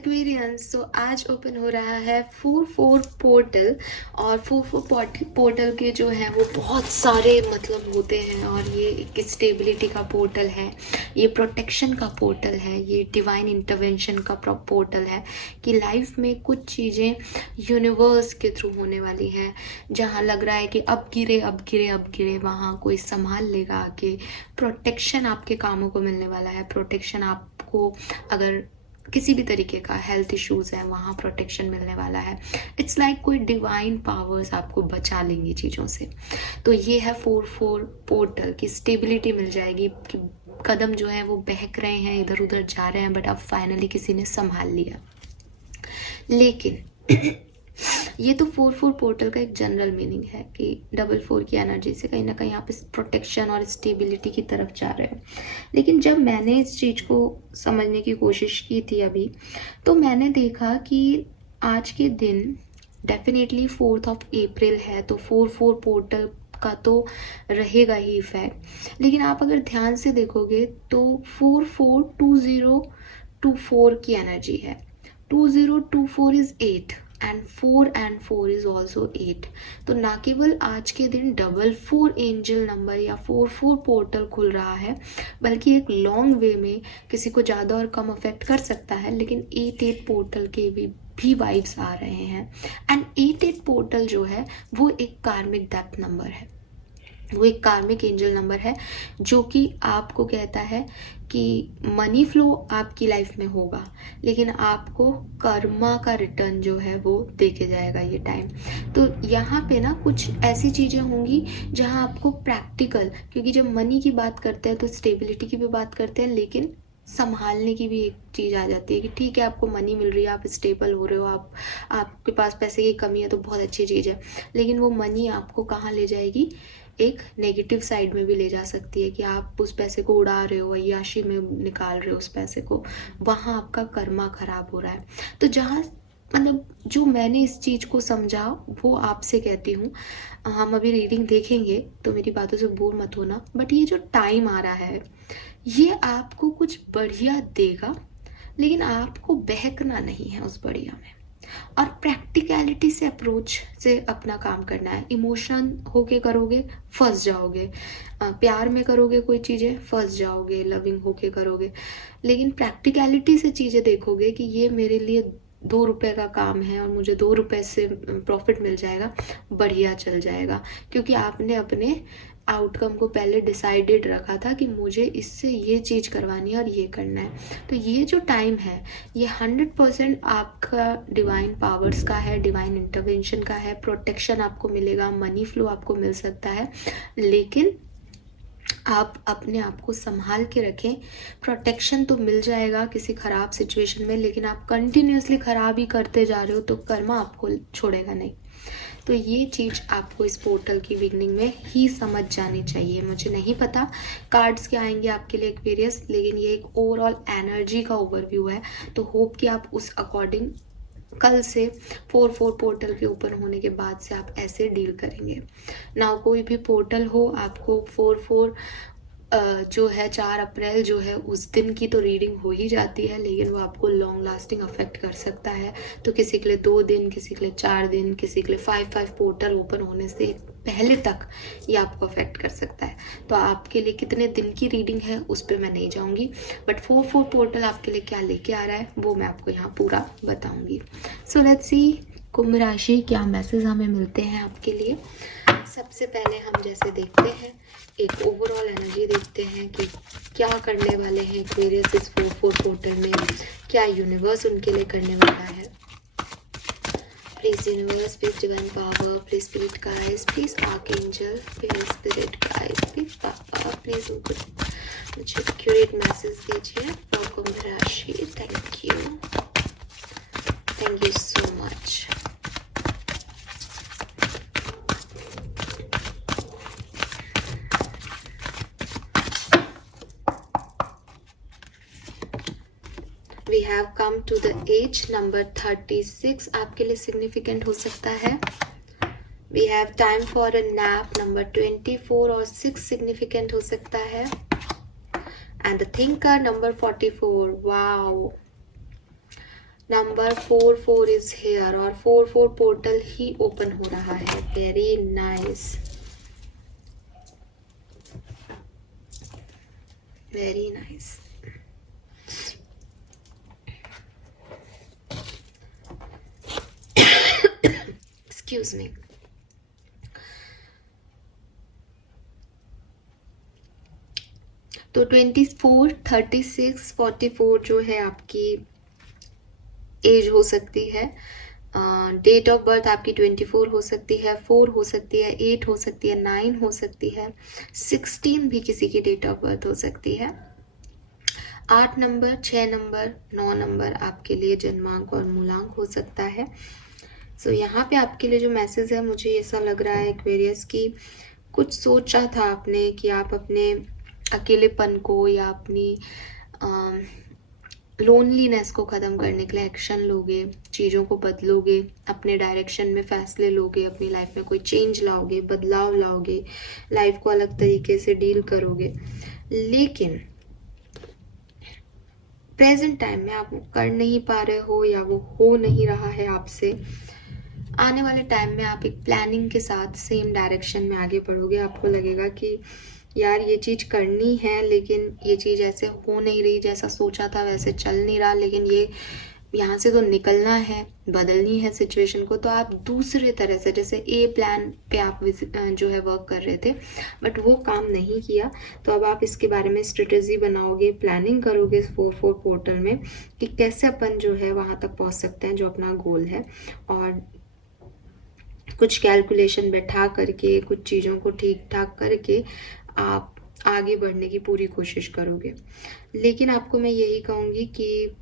Aquarians. तो आज open हो रहा है 4-4 पोर्टल। और 4-4 पोर्टल के जो हैं वो बहुत सारे मतलब होते हैं। और ये एक स्टेबिलिटी का पोर्टल है, ये प्रोटेक्शन का पोर्टल है, ये डिवाइन इंटरवेंशन का पोर्टल है कि लाइफ में कुछ चीज़ें यूनिवर्स के थ्रू होने वाली हैं। जहाँ लग रहा है कि अब गिरे अब गिरे अब गिरे, वहाँ कोई संभाल लेगा आके। प्रोटेक्शन आपके कामों को मिलने वाला है। प्रोटेक्शन आपको अगर किसी भी तरीके का हेल्थ इश्यूज़ है वहाँ प्रोटेक्शन मिलने वाला है। इट्स लाइक कोई डिवाइन पावर्स आपको बचा लेंगी चीज़ों से। तो ये है 4-4 पोर्टल की स्टेबिलिटी मिल जाएगी कि कदम जो है वो बहक रहे हैं, इधर उधर जा रहे हैं, बट अब फाइनली किसी ने संभाल लिया। लेकिन ये तो 4-4 पोर्टल का एक जनरल मीनिंग है कि 4-4 की एनर्जी से कहीं ना कहीं आप इस प्रोटेक्शन और स्टेबिलिटी की तरफ जा रहे हो। लेकिन जब मैंने इस चीज़ को समझने की कोशिश की थी अभी, तो मैंने देखा कि आज के दिन डेफिनेटली 4th अप्रैल है, तो 4-4 पोर्टल का तो रहेगा ही इफेक्ट। लेकिन आप अगर ध्यान से देखोगे तो 4-4-20-24 की एनर्जी है। 2024 इज 8 and 4 is also 8। तो ना केवल आज के दिन 4-4 एंजल नंबर या 4-4 पोर्टल खुल रहा है, बल्कि एक लॉन्ग वे में किसी को ज़्यादा और कम अफेक्ट कर सकता है, लेकिन 8-8 पोर्टल के भी वाइब्स आ रहे हैं। एंड 8-8 पोर्टल जो है वो एक कार्मिक डेप्थ नंबर है, वो एक कार्मिक एंजल नंबर है जो कि आपको कहता है कि मनी फ्लो आपकी लाइफ में होगा, लेकिन आपको कर्मा का रिटर्न जो है वो देके जाएगा ये टाइम। तो यहाँ पे ना कुछ ऐसी चीज़ें होंगी जहाँ आपको प्रैक्टिकल, क्योंकि जब मनी की बात करते हैं तो स्टेबिलिटी की भी बात करते हैं, लेकिन संभालने की भी एक चीज़ आ जाती है कि ठीक है आपको मनी मिल रही है, आप स्टेबल हो रहे हो, आपके पास पैसे की कमी है तो बहुत अच्छी चीज़ है, लेकिन वो मनी आपको कहाँ ले जाएगी, एक नेगेटिव साइड में भी ले जा सकती है कि आप उस पैसे को उड़ा रहे हो, अय्याशी में निकाल रहे हो उस पैसे को, वहाँ आपका कर्मा खराब हो रहा है। तो जहाँ मतलब जो मैंने इस चीज़ को समझा वो आपसे कहती हूँ। हम अभी रीडिंग देखेंगे तो मेरी बातों से बोर मत होना, बट ये जो टाइम आ रहा है ये आपको कुछ बढ़िया देगा, लेकिन आपको बहकना नहीं है उस बढ़िया में। और प्रैक्टिकलिटी से अप्रोच से अपना काम करना है। इमोशन होके करोगे फंस जाओगे, प्यार में करोगे कोई चीज़ें फंस जाओगे, लविंग होके करोगे, लेकिन प्रैक्टिकलिटी से चीज़ें देखोगे कि ये मेरे लिए 2 रुपए का काम है और मुझे 2 रुपए से प्रॉफिट मिल जाएगा, बढ़िया चल जाएगा, क्योंकि आपने अपने आउटकम को पहले डिसाइडेड रखा था कि मुझे इससे ये चीज़ करवानी है और ये करना है। तो ये जो टाइम है ये 100% आपका डिवाइन पावर्स का है, डिवाइन इंटरवेंशन का है। प्रोटेक्शन आपको मिलेगा, मनी फ्लो आपको मिल सकता है, लेकिन आप अपने आप को संभाल के रखें। प्रोटेक्शन तो मिल जाएगा किसी ख़राब सिचुएशन में, लेकिन आप कंटिन्यूसली ख़राब ही करते जा रहे हो तो कर्मा आपको छोड़ेगा नहीं। तो ये चीज़ आपको इस पोर्टल की बिगनिंग में ही समझ जानी चाहिए। मुझे नहीं पता कार्ड्स क्या आएंगे आपके लिए एक्वेरियस, लेकिन ये एक ओवरऑल एनर्जी का ओवरव्यू है। तो होप कि आप उस अकॉर्डिंग कल से 4-4 पोर्टल के ओपन होने के बाद से आप ऐसे डील करेंगे ना। कोई भी पोर्टल हो, आपको 4-4 जो है 4 अप्रैल जो है उस दिन की तो रीडिंग हो ही जाती है, लेकिन वो आपको लॉन्ग लास्टिंग अफेक्ट कर सकता है। तो किसी के लिए 2 दिन, किसी के लिए 4 दिन, किसी के लिए 5-5 पोर्टल ओपन होने से पहले तक ये आपको अफेक्ट कर सकता है। तो आपके लिए कितने दिन की रीडिंग है उस पर मैं नहीं जाऊँगी, बट 4-4 पोर्टल आपके लिए क्या लेके आ रहा है वो मैं आपको यहाँ पूरा बताऊँगी। सो लेट्स सी कुंभ राशि क्या मैसेज हमें मिलते हैं आपके लिए। सबसे पहले हम जैसे देखते हैं एक ओवरऑल एनर्जी देखते हैं कि क्या करने वाले हैं एक्वेरियस इस 4-4 पोर्टल में, क्या यूनिवर्स उनके लिए करने वाला है। Please universe, please divine power, please spirit guides, please archangel, please spirit guides, please पापा, प्लीज मुझे एक्यूरेट मैसेज दीजिए फॉर कुंभ राशि। Thank you so much. We have come to the age number 36 आपके लिए significant हो सकता है। We have time for a nap number 24 और 6 significant हो सकता है। And the thinker number 44, wow, number 44 is here और 44 पोर्टल ही ओपन हो रहा है. Very nice, very nice. Excuse me. तो 24, 36, 44 जो है आपकी एज हो सकती है. डेट ऑफ बर्थ आपकी 24 हो सकती है, 4 हो सकती है, 8 हो सकती है, 9 हो सकती है, 16 भी किसी की डेट ऑफ बर्थ हो सकती है. 8 नंबर, 6 नंबर, 9 नंबर आपके लिए जन्मांक और मूलांक हो सकता है. सो यहाँ पे आपके लिए जो मैसेज है, मुझे ऐसा लग रहा है एक्वेरियस की कुछ सोचा था आपने कि आप अपने अकेलेपन को या अपनी लोनलीनेस को ख़त्म करने के लिए एक्शन लोगे, चीज़ों को बदलोगे, अपने डायरेक्शन में फैसले लोगे, अपनी लाइफ में कोई चेंज लाओगे, बदलाव लाओगे, लाइफ को अलग तरीके से डील करोगे. लेकिन प्रेजेंट टाइम में आप कर नहीं पा रहे हो या वो हो नहीं रहा है आपसे. आने वाले टाइम में आप एक प्लानिंग के साथ सेम डायरेक्शन में आगे बढ़ोगे. आपको लगेगा कि यार ये चीज़ करनी है, लेकिन ये चीज़ ऐसे हो नहीं रही, जैसा सोचा था वैसे चल नहीं रहा, लेकिन ये यहाँ से तो निकलना है, बदलनी है सिचुएशन को. तो आप दूसरे तरह से, जैसे ए प्लान पे आप जो है वर्क कर रहे थे बट वो काम नहीं किया, तो अब आप इसके बारे में स्ट्रेटेजी बनाओगे, प्लानिंग करोगे इस 4-4 पोर्टल में कि कैसे अपन जो है वहाँ तक पहुँच सकते हैं जो अपना गोल है. और कुछ कैलकुलेशन बैठा करके, कुछ चीज़ों को ठीक ठाक करके आप आगे बढ़ने की पूरी कोशिश करोगे. लेकिन आपको मैं यही कहूँगी कि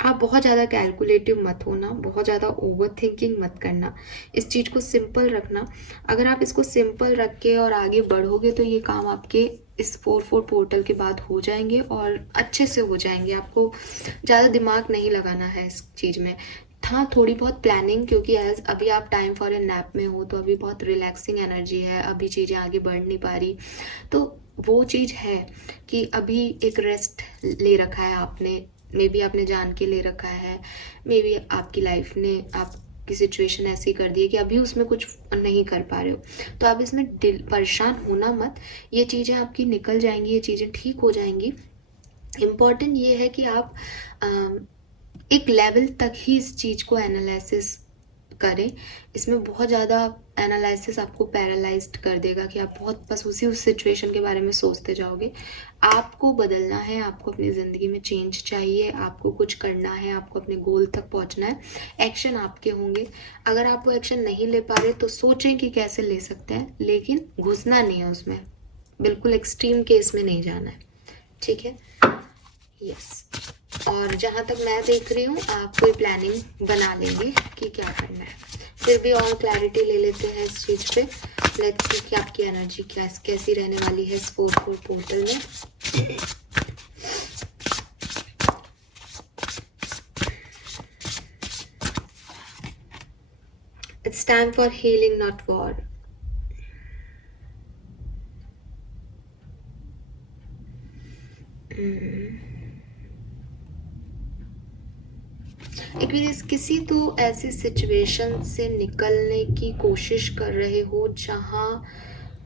आप बहुत ज़्यादा कैलकुलेटिव मत होना, बहुत ज़्यादा ओवर थिंकिंग मत करना, इस चीज़ को सिंपल रखना. अगर आप इसको सिंपल रख के और आगे बढ़ोगे तो ये काम आपके इस 4-4 पोर्टल के बाद हो जाएंगे और अच्छे से हो जाएंगे. आपको ज़्यादा दिमाग नहीं लगाना है इस चीज़ में. हाँ, थोड़ी बहुत प्लानिंग, क्योंकि एज अभी आप टाइम फॉर ए नैप में हो, तो अभी बहुत रिलैक्सिंग एनर्जी है, अभी चीज़ें आगे बढ़ नहीं पा रही. तो वो चीज़ है कि अभी एक रेस्ट ले रखा है आपने, मे बी आपने जान के ले रखा है, मे बी आपकी लाइफ ने आपकी सिचुएशन ऐसी कर दी है कि अभी उसमें कुछ नहीं कर पा रहे हो. तो आप इसमें परेशान होना मत, ये चीज़ें आपकी निकल जाएंगी, ये चीज़ें ठीक हो जाएंगी. इम्पॉर्टेंट ये है कि आप एक लेवल तक ही इस चीज़ को एनालिसिस करें. इसमें बहुत ज़्यादा एनालिसिस आपको पैरालाइज्ड कर देगा कि आप बहुत बस उस सिचुएशन के बारे में सोचते जाओगे. आपको बदलना है, आपको अपनी ज़िंदगी में चेंज चाहिए, आपको कुछ करना है, आपको अपने गोल तक पहुंचना है. एक्शन आपके होंगे. अगर आप वो एक्शन नहीं ले पा रहे तो सोचें कि कैसे ले सकते हैं, लेकिन घुसना नहीं है उसमें, बिल्कुल एक्सट्रीम केस में नहीं जाना है. ठीक है, यस. और जहाँ तक मैं देख रही हूँ आप कोई प्लानिंग बना लेंगे कि क्या करना है. फिर भी और क्लैरिटी ले लेते हैं इस चीज़ पे. लेट्स सी कि आपकी एनर्जी कैसी रहने वाली है इस 4-4 पोर्टल में. It's time for healing not war. Aquarius, किसी तो ऐसी सिचुएशन से निकलने की कोशिश कर रहे हो जहाँ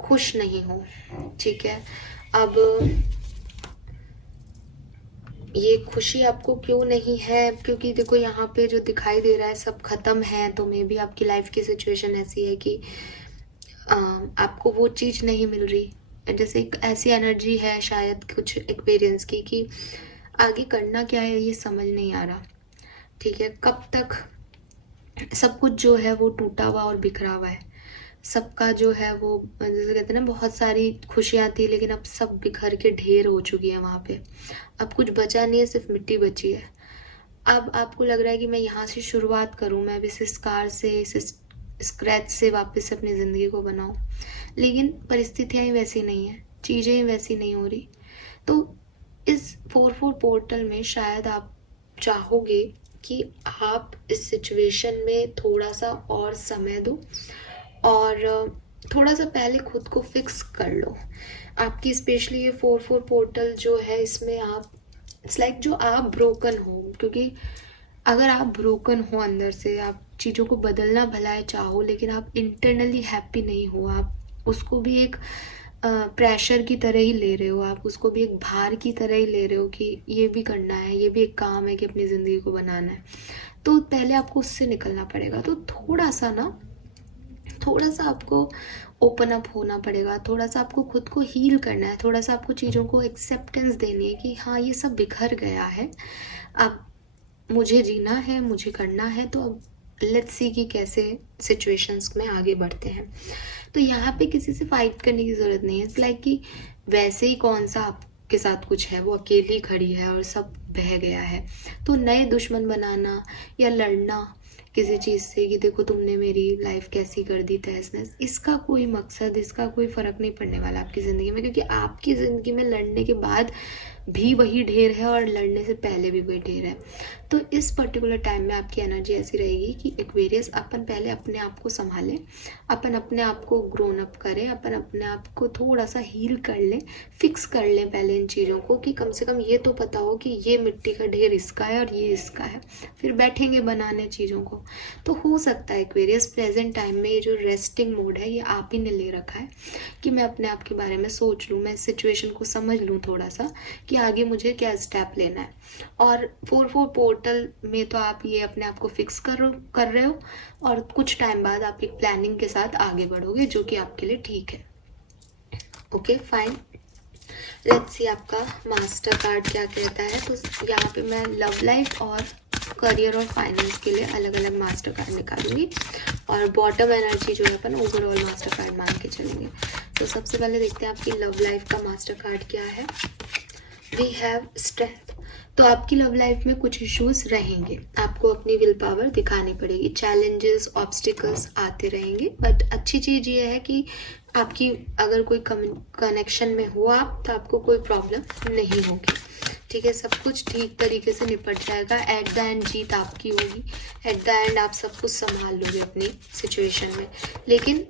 खुश नहीं हो. ठीक है, अब ये खुशी आपको क्यों नहीं है, क्योंकि देखो यहाँ पे जो दिखाई दे रहा है सब खत्म है. तो मे बी आपकी लाइफ की सिचुएशन ऐसी है कि आपको वो चीज़ नहीं मिल रही. जैसे एक ऐसी एनर्जी है शायद कुछ एक्सपीरियंस की कि आगे करना क्या है ये समझ नहीं आ रहा. ठीक है, कब तक सब कुछ जो है वो टूटा हुआ और बिखरा हुआ है. सबका जो है वो, जैसे कहते हैं ना, बहुत सारी खुशियाँ थी लेकिन अब सब बिखर के ढेर हो चुकी है वहाँ पे. अब कुछ बचा नहीं है, सिर्फ मिट्टी बची है. अब आपको लग रहा है कि मैं यहाँ से शुरुआत करूँ, मैं भी इस स्कार से, इस स्क्रैच से वापस अपनी ज़िंदगी को बनाऊँ. लेकिन परिस्थितियाँ ही वैसी नहीं है, चीज़ें ही वैसी नहीं हो रही. तो इस 4-4 पोर्टल में शायद आप चाहोगे कि आप इस सिचुएशन में थोड़ा सा और समय दो और थोड़ा सा पहले खुद को फिक्स कर लो. आपकी स्पेशली ये 4-4 पोर्टल जो है, इसमें आप इट्स लाइक जो आप ब्रोकन हो, क्योंकि अगर आप ब्रोकन हो अंदर से, आप चीज़ों को बदलना भला चाहो लेकिन आप इंटरनली हैप्पी नहीं हो, आप उसको भी एक प्रेशर की तरह ही ले रहे हो, आप उसको भी एक भार की तरह ही ले रहे हो कि ये भी करना है, ये भी एक काम है कि अपनी ज़िंदगी को बनाना है, तो पहले आपको उससे निकलना पड़ेगा। तो थोड़ा सा आपको ओपन अप होना पड़ेगा, थोड़ा सा आपको खुद को हील करना है, थोड़ा सा आपको चीज़ों को एक्सेप्टेंस देनी है कि हाँ ये सब बिखर गया है, अब मुझे जीना है, मुझे करना है, तो अब लेट्स सी कि कैसे सिचुएशंस में आगे बढ़ते हैं। तो यहाँ पे किसी से फाइट करने की ज़रूरत नहीं है। इट्स लाइक कि वैसे ही कौन सा आपके साथ कुछ है, वो अकेली खड़ी है और सब बह गया है, तो नए दुश्मन बनाना या लड़ना किसी चीज़ से कि देखो तुमने मेरी लाइफ कैसी कर दी तहस नहस, इसका कोई मकसद, इसका कोई फ़र्क नहीं पड़ने वाला आपकी ज़िंदगी में, क्योंकि आपकी ज़िंदगी में लड़ने के बाद भी वही ढेर है और लड़ने से पहले भी वही ढेर है। तो इस पर्टिकुलर टाइम में आपकी एनर्जी ऐसी रहेगी कि एक्वेरियस अपन पहले अपने आप को संभालें, अपन अपने आप को ग्रोन अप करें, अपन अपने आप को थोड़ा सा हील कर लें, फिक्स कर लें पहले इन चीज़ों को, कि कम से कम ये तो पता हो कि ये मिट्टी का ढेर इसका है और ये इसका है, फिर बैठेंगे बनाने चीज़ों को। तो हो सकता है एक्वेरियस प्रेजेंट टाइम में ये जो रेस्टिंग मोड है ये आप ही ने ले रखा है कि मैं अपने आप के बारे में सोच लूँ, मैं इस सिचुएशन को समझ लूँ थोड़ा सा कि आगे मुझे क्या स्टेप लेना है। और 4-4 पोर्टल में तो आप ये अपने आप को फिक्स कर रहे हो और कुछ टाइम बाद आप एक प्लानिंग के साथ आगे बढ़ोगे जो कि आपके लिए ठीक है। ओके फाइन, लेट्स सी आपका मास्टर कार्ड क्या कहता है। तो यहाँ पे मैं लव लाइफ और करियर और फाइनेंस के लिए अलग अलग मास्टर कार्ड निकालूंगी और बॉटम एनर्जी जो है अपन ओवरऑल मास्टर कार्ड मान के चलेंगे। तो सबसे पहले देखते हैं आपकी लव लाइफ का मास्टर कार्ड क्या है। We have strength. तो आपकी लव लाइफ में कुछ इश्यूज रहेंगे, आपको अपनी विल पावर दिखानी पड़ेगी, चैलेंजेस ऑब्स्टिकल्स आते रहेंगे, बट अच्छी चीज़ ये है कि आपकी अगर कोई कनेक्शन में हो आप, तो आपको कोई प्रॉब्लम नहीं होगी, ठीक है, सब कुछ ठीक तरीके से निपट जाएगा। एट द एंड जीत आपकी होगी, एट द एंड आप सब कुछ संभाल लोगे अपनी सिचुएशन में, लेकिन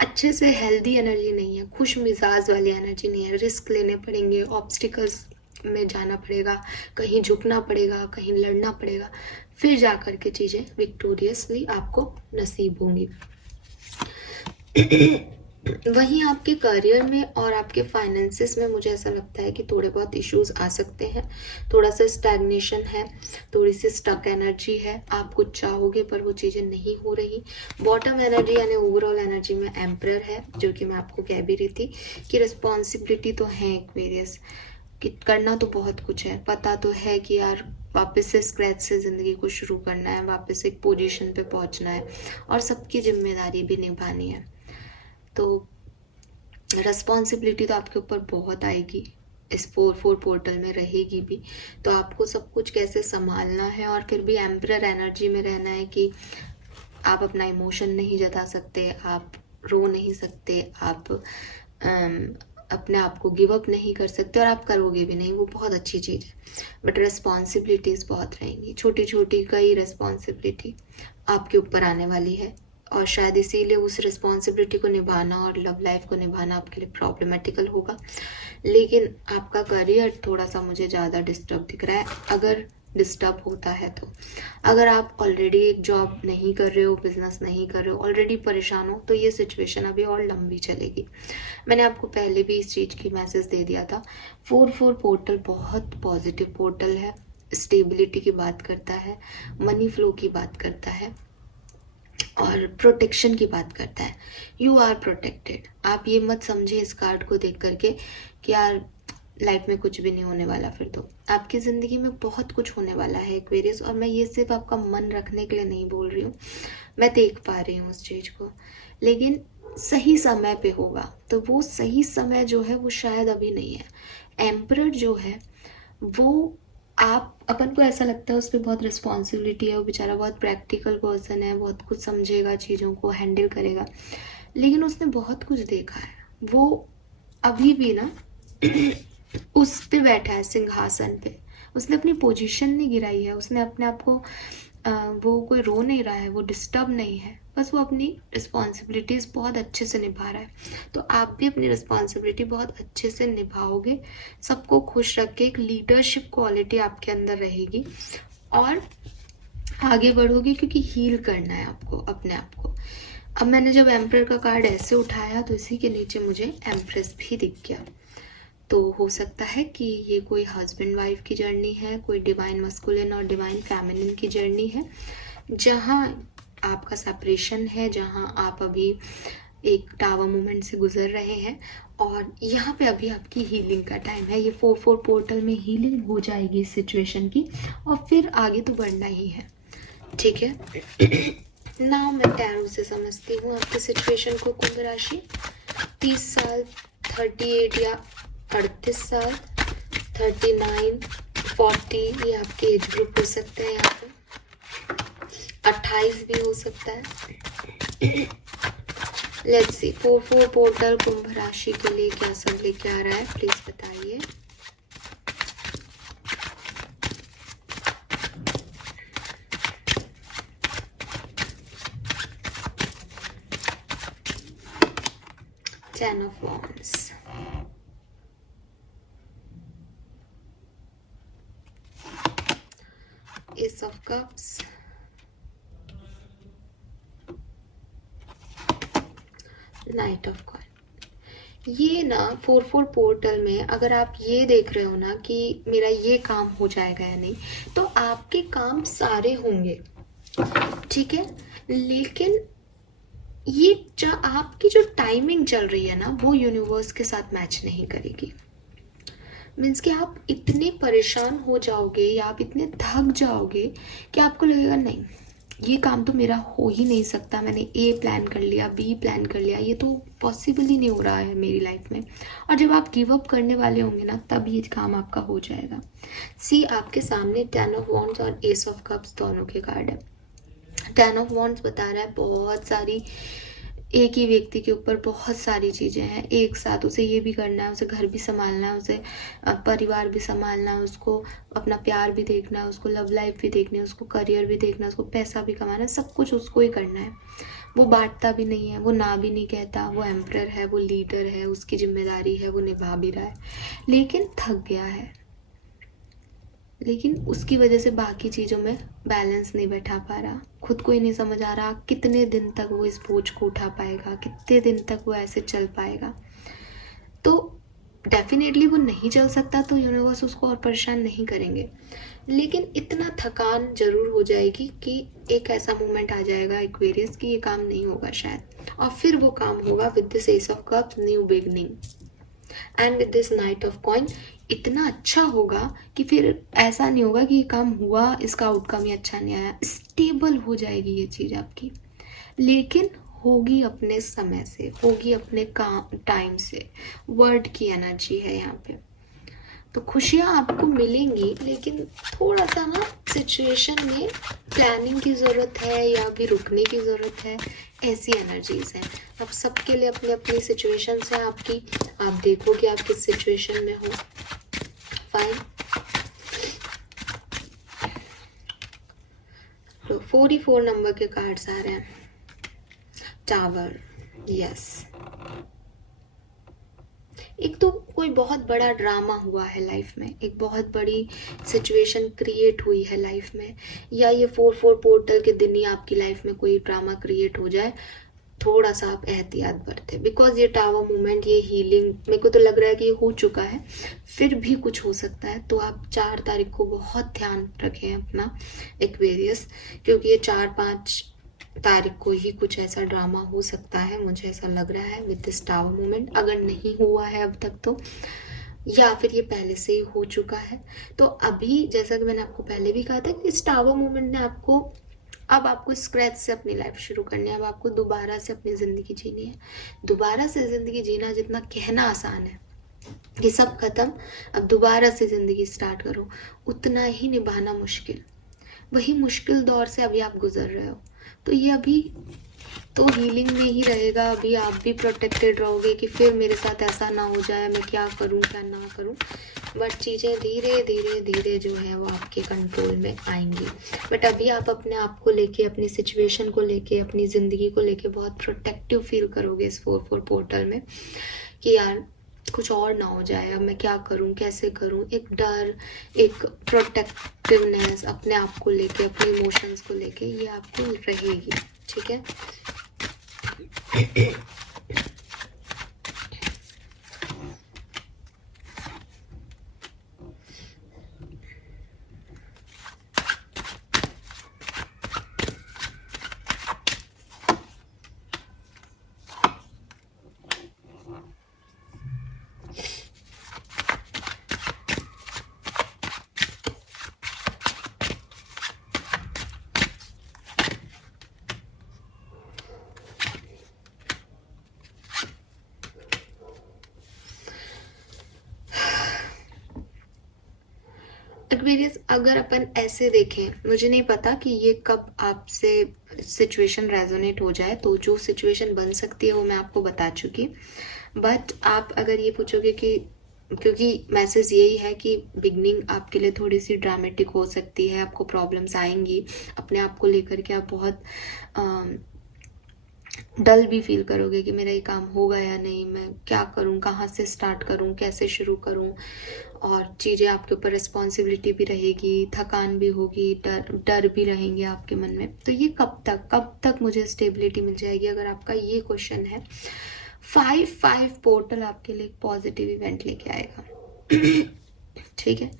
अच्छे से हेल्दी एनर्जी नहीं है, खुश मिजाज वाली एनर्जी नहीं है, रिस्क लेने पड़ेंगे, ऑब्स्टिकल्स में जाना पड़ेगा, कहीं झुकना पड़ेगा, कहीं लड़ना पड़ेगा, फिर जा कर के चीज़ें विक्टोरियसली आपको नसीब होंगी। वहीं आपके करियर में और आपके फाइनेंसेस में मुझे ऐसा लगता है कि थोड़े बहुत इश्यूज आ सकते हैं, थोड़ा सा स्टैग्नेशन है, थोड़ी सी स्टक एनर्जी है, आप कुछ चाहोगे पर वो चीज़ें नहीं हो रही। बॉटम एनर्जी यानी ओवरऑल एनर्जी में एम्परर है, जो कि मैं आपको कह भी रही थी कि रिस्पॉन्सिबिलिटी तो है एक्वेरियस, कि करना तो बहुत कुछ है, पता तो है कि यार वापस से स्क्रैच से ज़िंदगी को शुरू करना है, वापस एक पोजीशन पे पहुंचना है और सबकी जिम्मेदारी भी निभानी है। तो रिस्पॉन्सिबिलिटी तो आपके ऊपर बहुत आएगी, इस 4-4 पोर्टल में रहेगी भी, तो आपको सब कुछ कैसे संभालना है और फिर भी एम्परर एनर्जी में रहना है कि आप अपना इमोशन नहीं जता सकते, आप रो नहीं सकते, आप अपने आप को गिव अप नहीं कर सकते और आप करोगे भी नहीं, वो बहुत अच्छी चीज़ है। बट रिस्पॉन्सिबिलिटीज़ बहुत रहेंगी, छोटी छोटी कई रिस्पॉन्सिबिलिटी आपके ऊपर आने वाली है और शायद इसीलिए उस रिस्पॉन्सिबिलिटी को निभाना और लव लाइफ को निभाना आपके लिए प्रॉब्लमेटिकल होगा। लेकिन आपका करियर थोड़ा सा मुझे ज़्यादा डिस्टर्ब दिख रहा है, अगर डिस्टर्ब होता है तो। अगर आप ऑलरेडी एक जॉब नहीं कर रहे हो, बिजनेस नहीं कर रहे हो, ऑलरेडी परेशान हो, तो ये सिचुएशन अभी और लंबी चलेगी। मैंने आपको पहले भी इस चीज़ की मैसेज दे दिया था। 4-4 पोर्टल बहुत पॉजिटिव पोर्टल है, स्टेबिलिटी की बात करता है, मनी फ्लो की बात करता है और प्रोटेक्शन की बात करता है। You are protected. आप ये मत समझे इस कार्ड को देख करके कि यार लाइफ में कुछ भी नहीं होने वाला, फिर तो आपकी ज़िंदगी में बहुत कुछ होने वाला है एक्वेरियस, और मैं ये सिर्फ आपका मन रखने के लिए नहीं बोल रही हूँ, मैं देख पा रही हूँ उस चीज़ को, लेकिन सही समय पे होगा। तो वो सही समय जो है वो शायद अभी नहीं है। एम्परर जो है वो आप, अपन को ऐसा लगता है उस पर बहुत रिस्पॉन्सिबिलिटी है, वो बेचारा बहुत प्रैक्टिकल पर्सन है, बहुत कुछ समझेगा, चीज़ों को हैंडल करेगा, लेकिन उसने बहुत कुछ देखा है, वो अभी भी ना उस पे बैठा है सिंहासन पे, उसने अपनी पोजीशन नहीं गिराई है, उसने अपने आप को वो कोई रो नहीं रहा है, वो डिस्टर्ब नहीं है, बस वो अपनी रिस्पॉन्सिबिलिटीज़ बहुत अच्छे से निभा रहा है। तो आप भी अपनी रिस्पॉन्सिबिलिटी बहुत अच्छे से निभाओगे, सबको खुश रख के, एक लीडरशिप क्वालिटी आपके अंदर रहेगी और आगे बढ़ोगे, क्योंकि हील करना है आपको अपने आप को। अब मैंने जब एम्परर का कार्ड ऐसे उठाया तो इसी के नीचे मुझे एम्प्रेस भी दिख गया। तो हो सकता है कि ये कोई हस्बैंड वाइफ की जर्नी है, कोई डिवाइन मस्कुलिन और डिवाइन फेमिनिन की जर्नी है, जहाँ आपका सेपरेशन है, जहाँ आप अभी एक टावर मूवमेंट से गुजर रहे हैं और यहाँ पे अभी आपकी हीलिंग का टाइम है। ये 4-4 पोर्टल में हीलिंग हो जाएगी इस सिचुएशन की और फिर आगे तो बढ़ना ही है, ठीक है। नाउ मैं टैरो से समझती हूँ आपकी सिचुएशन को। कुंभ राशि, 30 साल, 38 या 38 साल, 39, 40, ये आपके एज ग्रुप हो सकते हैं। यहाँ पे 28 भी हो सकता है। लेट्स सी 4-4 पोर्टल कुंभ राशि के लिए क्या सब लेके आ रहा है, प्लीज बताइए। Ten of Wands, Ace of Cups, Knight of Coin। ये ना 4-4 पोर्टल में अगर आप ये देख रहे हो ना कि मेरा ये काम हो जाएगा या नहीं, तो आपके काम सारे होंगे, ठीक है, लेकिन ये जो आपकी जो टाइमिंग चल रही है ना, वो यूनिवर्स के साथ मैच नहीं करेगी। मीन्स कि आप इतने परेशान हो जाओगे या आप इतने थक जाओगे कि आपको लगेगा नहीं, ये काम तो मेरा हो ही नहीं सकता, मैंने ए प्लान कर लिया, बी प्लान कर लिया, ये तो पॉसिबल ही नहीं हो रहा है मेरी लाइफ में। और जब आप गिव अप करने वाले होंगे ना, तब ये काम आपका हो जाएगा। सी, आपके सामने 10 ऑफ वॉन्ड्स और एस ऑफ कप्स दोनों के कार्ड है। 10 ऑफ वॉन्ड्स बता रहा है बहुत सारी, एक ही व्यक्ति के ऊपर बहुत सारी चीज़ें हैं एक साथ, उसे ये भी करना है, उसे घर भी संभालना है, उसे परिवार भी संभालना है, उसको अपना प्यार भी देखना है, उसको लव लाइफ भी देखनी है, उसको करियर भी देखना है, उसको पैसा भी कमाना है, सब कुछ उसको ही करना है। वो बांटता भी नहीं है, वो ना भी नहीं कहता, वो एम्परर है, वो लीडर है, उसकी जिम्मेदारी है, वो निभा भी रहा है, लेकिन थक गया है। लेकिन उसकी वजह से बाकी चीज़ों में बैलेंस नहीं बैठा पा रहा, खुद को ही नहीं समझ आ रहा कितने दिन तक वो इस बोझ को उठा पाएगा, कितने दिन तक वो ऐसे चल पाएगा। तो डेफिनेटली वो नहीं चल सकता तो यूनिवर्स उसको और परेशान नहीं करेंगे, लेकिन इतना थकान जरूर हो जाएगी कि एक ऐसा मोमेंट आ जाएगा एक्वेरियस कि ये काम नहीं होगा शायद, और फिर वो काम होगा with this S of cups, new beginning, and with this night of coin. इतना अच्छा होगा कि फिर ऐसा नहीं होगा कि ये काम हुआ, इसका आउटकम ही अच्छा नहीं आया, स्टेबल हो जाएगी ये चीज़ आपकी, लेकिन होगी अपने समय से, होगी अपने काम टाइम से। वर्ड की एनर्जी है यहाँ पे, तो खुशियाँ आपको मिलेंगी, लेकिन थोड़ा सा ना सिचुएशन में प्लानिंग की ज़रूरत है या भी रुकने की ज़रूरत है, ऐसी एनर्जीज हैं। अब सबके लिए अपनी अपनी सिचुएशंस हैं आपकी, आप देखो कि आप किस सिचुएशन में हो। फाइन, तो 44 नंबर के कार्ड्स आ रहे हैं। टावर, यस, एक तो कोई बहुत बड़ा ड्रामा हुआ है लाइफ में, एक बहुत बड़ी सिचुएशन क्रिएट हुई है लाइफ में, या ये 4-4 पोर्टल के दिन ही आपकी लाइफ में कोई ड्रामा क्रिएट हो जाए। थोड़ा सा आप एहतियात बरतें, बिकॉज ये टावर मूवमेंट, ये हीलिंग, मेरे को तो लग रहा है कि ये हो चुका है, फिर भी कुछ हो सकता है। तो आप 4 तारीख को बहुत ध्यान रखें अपना एक्वेरियस, क्योंकि ये 4-5 तारीख को ही कुछ ऐसा ड्रामा हो सकता है, मुझे ऐसा लग रहा है विद दिस टावर मूवमेंट। अगर नहीं हुआ है अब तक तो, या फिर ये पहले से ही हो चुका है, तो अभी जैसा कि मैंने आपको पहले भी कहा था कि इस टावर मूवमेंट ने आपको, अब आपको स्क्रैच से अपनी लाइफ शुरू करनी है, अब आपको दोबारा से अपनी ज़िंदगी जीनी है। दोबारा से ज़िंदगी जीना जितना कहना आसान है कि सब खत्म, अब दोबारा से ज़िंदगी स्टार्ट करो, उतना ही निभाना मुश्किल। वही मुश्किल दौर से अभी आप गुजर रहे हो, तो ये अभी तो हीलिंग में ही रहेगा, अभी आप भी प्रोटेक्टेड रहोगे कि फिर मेरे साथ ऐसा ना हो जाए, मैं क्या करूं क्या ना करूं। बट चीज़ें धीरे धीरे धीरे जो है वो आपके कंट्रोल में आएंगी। बट अभी आप अपने आप को लेके, अपनी सिचुएशन को लेके, अपनी ज़िंदगी को लेके बहुत प्रोटेक्टिव फील करोगे इस 4-4 पोर्टल में कि यार कुछ और ना हो जाए, अब मैं क्या करूं, कैसे करूं। एक डर, एक प्रोटेक्टिवनेस अपने आप को लेके, अपने इमोशंस को लेके, ये आपको रहेगी। ठीक है। एक्वेरियस, अगर अपन ऐसे देखें, मुझे नहीं पता कि ये कब आपसे सिचुएशन रेजोनेट हो जाए, तो जो सिचुएशन बन सकती है वो मैं आपको बता चुकी। बट आप अगर ये पूछोगे कि, क्योंकि मैसेज यही है कि बिगनिंग आपके लिए थोड़ी सी ड्रामेटिक हो सकती है, आपको प्रॉब्लम्स आएंगी, अपने आप को लेकर के आप बहुत डल भी फील करोगे कि मेरा ये काम होगा या नहीं, मैं क्या करूं, कहाँ से स्टार्ट करूं, कैसे शुरू करूं, और चीज़ें आपके ऊपर रिस्पॉन्सिबिलिटी भी रहेगी, थकान भी होगी, डर भी रहेंगे आपके मन में। तो ये कब तक मुझे स्टेबिलिटी मिल जाएगी, अगर आपका ये क्वेश्चन है। 5-5 पोर्टल आपके लिए एक पॉजिटिव इवेंट लेके आएगा। ठीक है।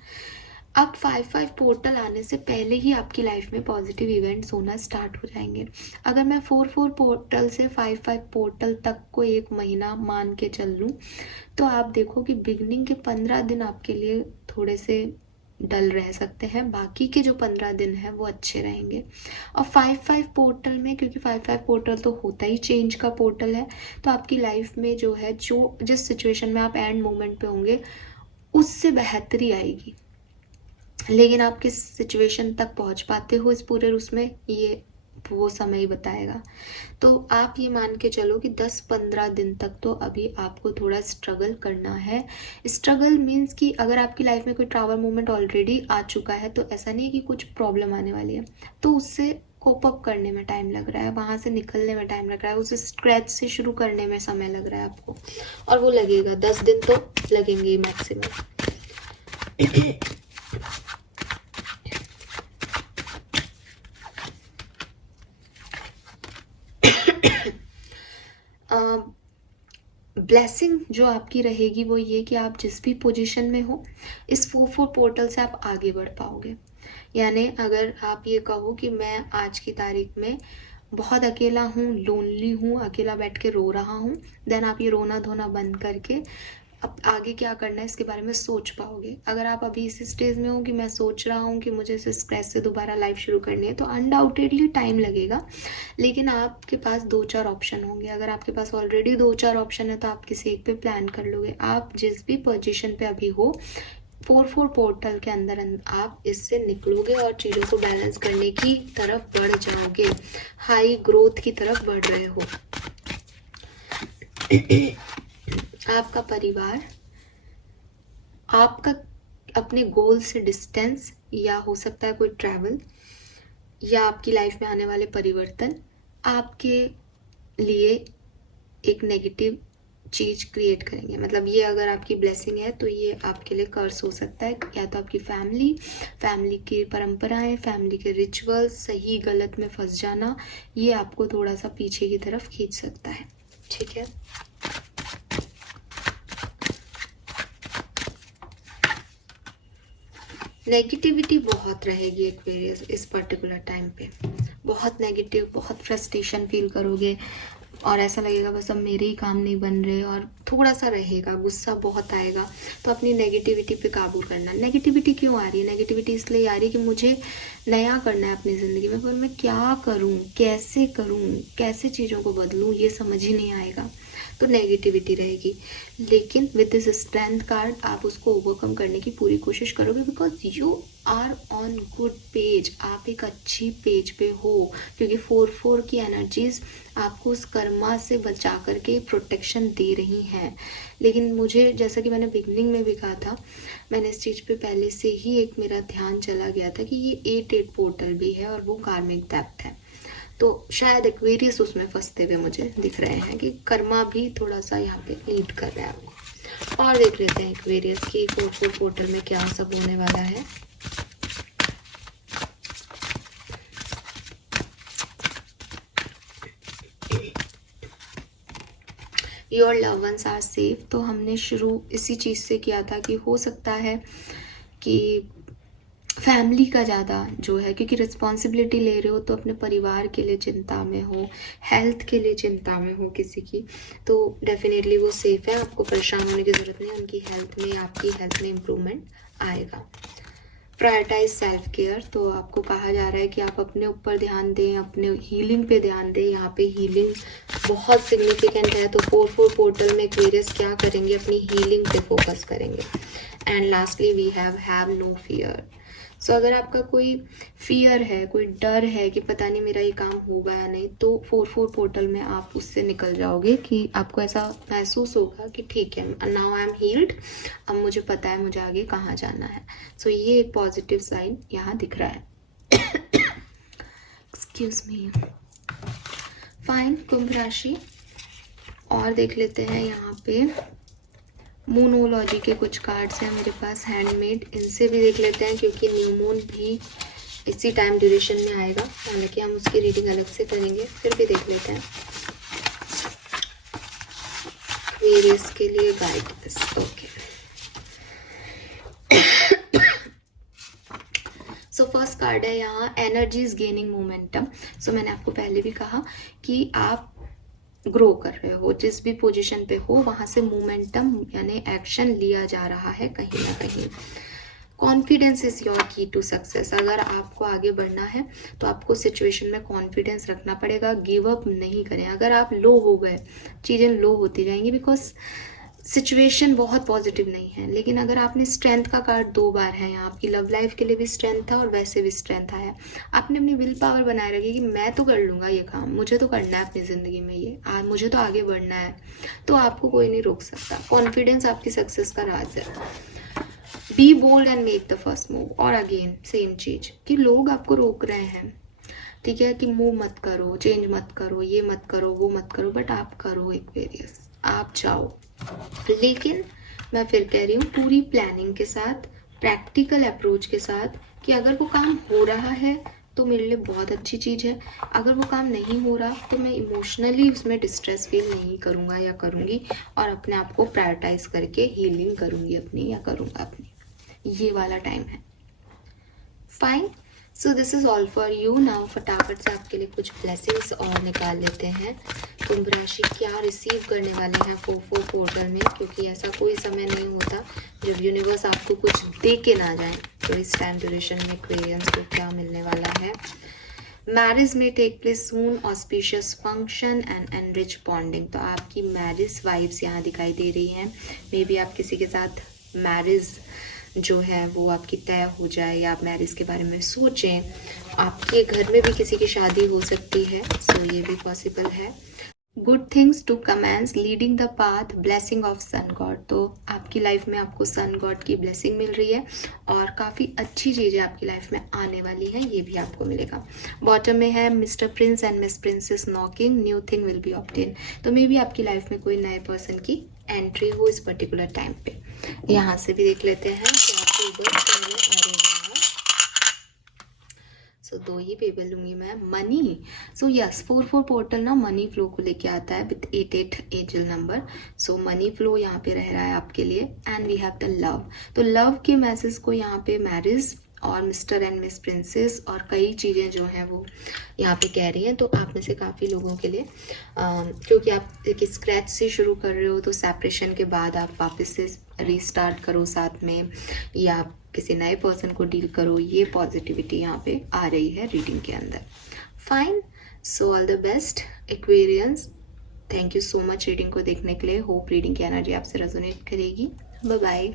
अब 5-5 पोर्टल आने से पहले ही आपकी लाइफ में पॉजिटिव इवेंट्स होना स्टार्ट हो जाएंगे। अगर मैं 4-4 पोर्टल से 5-5 पोर्टल तक को एक महीना मान के चल लूँ, तो आप देखो कि बिगनिंग के 15 दिन आपके लिए थोड़े से डल रह सकते हैं, बाकी के जो 15 दिन हैं वो अच्छे रहेंगे। और 5-5 पोर्टल में, क्योंकि 5-5 पोर्टल तो होता ही चेंज का पोर्टल है, तो आपकी लाइफ में जो है, जो जिस सिचुएशन में आप एंड मोमेंट पे होंगे उससे बेहतरी आएगी। लेकिन आप किस सिचुएशन तक पहुंच पाते हो इस पूरे उसमें, ये वो समय ही बताएगा। तो आप ये मान के चलो कि 10-15 दिन तक तो अभी आपको थोड़ा स्ट्रगल करना है। स्ट्रगल मीन्स कि अगर आपकी लाइफ में कोई ट्रैवल मोमेंट ऑलरेडी आ चुका है, तो ऐसा नहीं है कि कुछ प्रॉब्लम आने वाली है, तो उससे कोप अप करने में टाइम लग रहा है, वहाँ से निकलने में टाइम लग रहा है, उसे स्क्रैच से शुरू करने में समय लग रहा है आपको, और वो लगेगा 10 दिन तो लगेंगे ही मैक्सिमम। ब्लेसिंग जो आपकी रहेगी वो ये कि आप जिस भी पोजीशन में हो, इस 4-4 पोर्टल से आप आगे बढ़ पाओगे। यानी अगर आप ये कहो कि मैं आज की तारीख में बहुत अकेला हूँ, लोनली हूँ, अकेला बैठ के रो रहा हूँ, देन आप ये रोना धोना बंद करके अब आगे क्या करना है इसके बारे में सोच पाओगे। अगर आप अभी इस स्टेज में हो कि मैं सोच रहा हूँ कि मुझे इस स्क्रैच से दोबारा लाइफ शुरू करनी है, तो अनडाउटेडली टाइम लगेगा, लेकिन आपके पास 2-4 ऑप्शन होंगे। अगर आपके पास ऑलरेडी 2-4 ऑप्शन है तो आप किसी एक पे प्लान कर लोगे। आप जिस भी पोजीशन पे अभी हो, 4-4 पोर्टल के अंदर आप इससे निकलोगे और चीज़ों को बैलेंस करने की तरफ बढ़ जाओगे, हाई ग्रोथ की तरफ बढ़ रहे हो। आपका परिवार, आपका अपने गोल से डिस्टेंस, या हो सकता है कोई ट्रैवल, या आपकी लाइफ में आने वाले परिवर्तन आपके लिए एक नेगेटिव चीज क्रिएट करेंगे। मतलब ये अगर आपकी ब्लेसिंग है तो ये आपके लिए कर्स हो सकता है। या तो आपकी फैमिली की परंपराएं, फैमिली के रिचुअल्स, सही गलत में फंस जाना, ये आपको थोड़ा सा पीछे की तरफ खींच सकता है। ठीक है। नेगेटिविटी बहुत रहेगी एक्वेरियस इस पर्टिकुलर टाइम पे, बहुत नेगेटिव, बहुत फ्रस्ट्रेशन फील करोगे और ऐसा लगेगा बस अब मेरे ही काम नहीं बन रहे, और थोड़ा सा रहेगा, गुस्सा बहुत आएगा। तो अपनी नेगेटिविटी पे काबू करना। नेगेटिविटी क्यों आ रही है? नेगेटिविटी इसलिए आ रही है कि मुझे नया करना है अपनी ज़िंदगी में, पर मैं क्या करूं, कैसे चीज़ों को बदलूं, ये समझ ही नहीं आएगा। तो नेगेटिविटी रहेगी। लेकिन विद दिस स्ट्रेंथ कार्ड आप उसको ओवरकम करने की पूरी कोशिश करोगे, because you are on good page, आप एक अच्छी पेज पे हो, क्योंकि 4-4 की एनर्जीज आपको उस कर्मा से बचा करके प्रोटेक्शन दे रही हैं। लेकिन मुझे, जैसा कि मैंने बिगनिंग में भी कहा था, मैंने इस चीज़ पे पहले से ही एक मेरा ध्यान चला गया था कि ये 8-8 पोर्टल भी है और वो कार्मिक डेप्थ है। तो शायद एक्वेरियस उसमें फंसते हुए मुझे दिख रहे हैं कि कर्मा भी थोड़ा सा यहाँ पे लीड कर रहा है। और देख लेते हैं एक्वेरियस की 4-4 पोर्टल में क्या सब होने वाला है। Your love ones are safe. तो हमने शुरू इसी चीज़ से किया था कि हो सकता है कि फैमिली का ज़्यादा जो है, क्योंकि रिस्पॉन्सिबिलिटी ले रहे हो तो अपने परिवार के लिए चिंता में हो, हेल्थ के लिए चिंता में हो किसी की, तो डेफिनेटली वो सेफ है, आपको परेशान होने की ज़रूरत नहीं। उनकी हेल्थ में, आपकी हेल्थ में इम्प्रूवमेंट आएगा। Prioritise self care. तो आपको कहा जा रहा है कि आप अपने ऊपर ध्यान दें, अपने हीलिंग पे ध्यान दें। यहाँ पे हीलिंग बहुत सिग्निफिकेंट है। तो 4-4 पोर्टल में एक्वेरियस क्या करेंगे, अपनी हीलिंग पे फोकस करेंगे। And lastly we have no fear. So अगर आपका कोई फियर है, कोई डर है कि पता नहीं मेरा ये काम होगा या नहीं, तो 4-4 पोर्टल में आप उससे निकल जाओगे कि आपको ऐसा महसूस होगा कि ठीक है, नाउ आई एम हील्ड, अब मुझे पता है मुझे आगे कहाँ जाना है। सो ये एक पॉजिटिव साइन यहाँ दिख रहा है। Excuse me. फाइन, कुंभ राशि। और देख लेते हैं यहाँ पे मूनोलॉजी के कुछ कार्ड्स हैं मेरे पास हैंडमेड, इनसे भी देख लेते हैं, क्योंकि न्यू मून भी इसी टाइम ड्यूरेशन में आएगा, हालांकि हम उसकी रीडिंग अलग से करेंगे, फिर भी देख लेते हैं एक्वेरियस के लिए guidance. Okay, so first card है यहाँ एनर्जीज गेनिंग मोमेंटम। सो मैंने आपको पहले भी कहा कि आप ग्रो कर रहे हो, जिस भी पोजीशन पे हो वहां से मोमेंटम यानी एक्शन लिया जा रहा है कहीं ना कहीं। कॉन्फिडेंस इज योर की टू सक्सेस। अगर आपको आगे बढ़ना है तो आपको सिचुएशन में कॉन्फिडेंस रखना पड़ेगा, गिव अप नहीं करें। अगर आप लो हो गए, चीज़ें लो होती जाएंगी, बिकॉज सिचुएशन बहुत पॉजिटिव नहीं है। लेकिन अगर आपने स्ट्रेंथ का कार्ड 2 बार है यहाँ, आपकी लव लाइफ के लिए भी स्ट्रेंथ था और वैसे भी स्ट्रेंथ आया, आपने अपनी विल पावर बनाए रखी कि मैं तो कर लूँगा ये काम, मुझे तो करना है अपनी ज़िंदगी में ये, मुझे तो आगे बढ़ना है, तो आपको कोई नहीं रोक सकता। कॉन्फिडेंस आपकी सक्सेस का राज है। Be bold and make the first move. और अगेन सेम चीज कि लोग आपको रोक रहे हैं, ठीक है, कि मूव मत करो, चेंज मत करो, ये मत करो, वो मत करो, बट आप करो एक्वेरियस, आप चाहो। लेकिन मैं फिर कह रही हूँ पूरी प्लानिंग के साथ, प्रैक्टिकल अप्रोच के साथ, कि अगर वो काम हो रहा है तो मेरे लिए बहुत अच्छी चीज़ है, अगर वो काम नहीं हो रहा तो मैं इमोशनली उसमें डिस्ट्रेस फील नहीं करूँगा या करूँगी, और अपने आप को प्रायोरिटाइज करके हीलिंग करूँगी अपनी या करूँगा अपनी। ये वाला टाइम है। Fine, so this is all for you. Now फटाफट से आपके लिए कुछ ब्लेसिंग्स और निकाल लेते हैं। कुंभ राशि क्या रिसीव करने वाले हैं 4-4 पोर्टल में, क्योंकि ऐसा कोई समय नहीं होता जब यूनिवर्स आपको कुछ दे के ना जाए। तो इस टाइम ड्यूरेशन में एक्वेरियंस को क्या मिलने वाला है। मैरिज में take place soon, auspicious function and enrich bonding. तो आपकी मैरिज वाइब्स यहाँ दिखाई दे रही हैं। मे बी आप किसी के साथ मैरिज जो है वो आपकी तय हो जाए, या आप मैरिज के बारे में सोचें, आपके घर में भी किसी की शादी हो सकती है, सो ये भी पॉसिबल है। Good things to commence, leading the path, blessing of sun god. तो आपकी लाइफ में आपको सन गॉड की ब्लेसिंग मिल रही है और काफ़ी अच्छी चीज़ें आपकी लाइफ में आने वाली हैं, ये भी आपको मिलेगा। बॉटम में है mister Prince and miss princess knocking, new thing will be obtain. तो मे बी आपकी लाइफ में कोई नए पर्सन की एंट्री हो इस पर्टिकुलर टाइम पे। यहाँ से भी देख लेते हैं कि आपके इधर सो 2 ही पेपर लूंगी मैं। मनी, सो यस 4-4 पोर्टल ना मनी फ्लो को लेके आता है with 8-8 angel number. So money flow यहाँ पे रह रहा है आपके लिए। And we have the love. तो लव के मैसेज को यहाँ पे मैरिज और मिस्टर एंड मिस प्रिंसेस और कई चीज़ें जो हैं वो यहाँ पे कह रही हैं। तो आप में से काफ़ी लोगों के लिए क्योंकि आप एक स्क्रैच से शुरू कर रहे हो, तो सेपरेशन के बाद आप वापस से रीस्टार्ट करो साथ में, या किसी नए पर्सन को डील करो, ये पॉजिटिविटी यहाँ पे आ रही है रीडिंग के अंदर। Fine, so all the best Aquarians. Thank you so much reading को देखने के लिए। होप रीडिंग की एनर्जी आपसे रेजोनेट करेगी। Bye bye.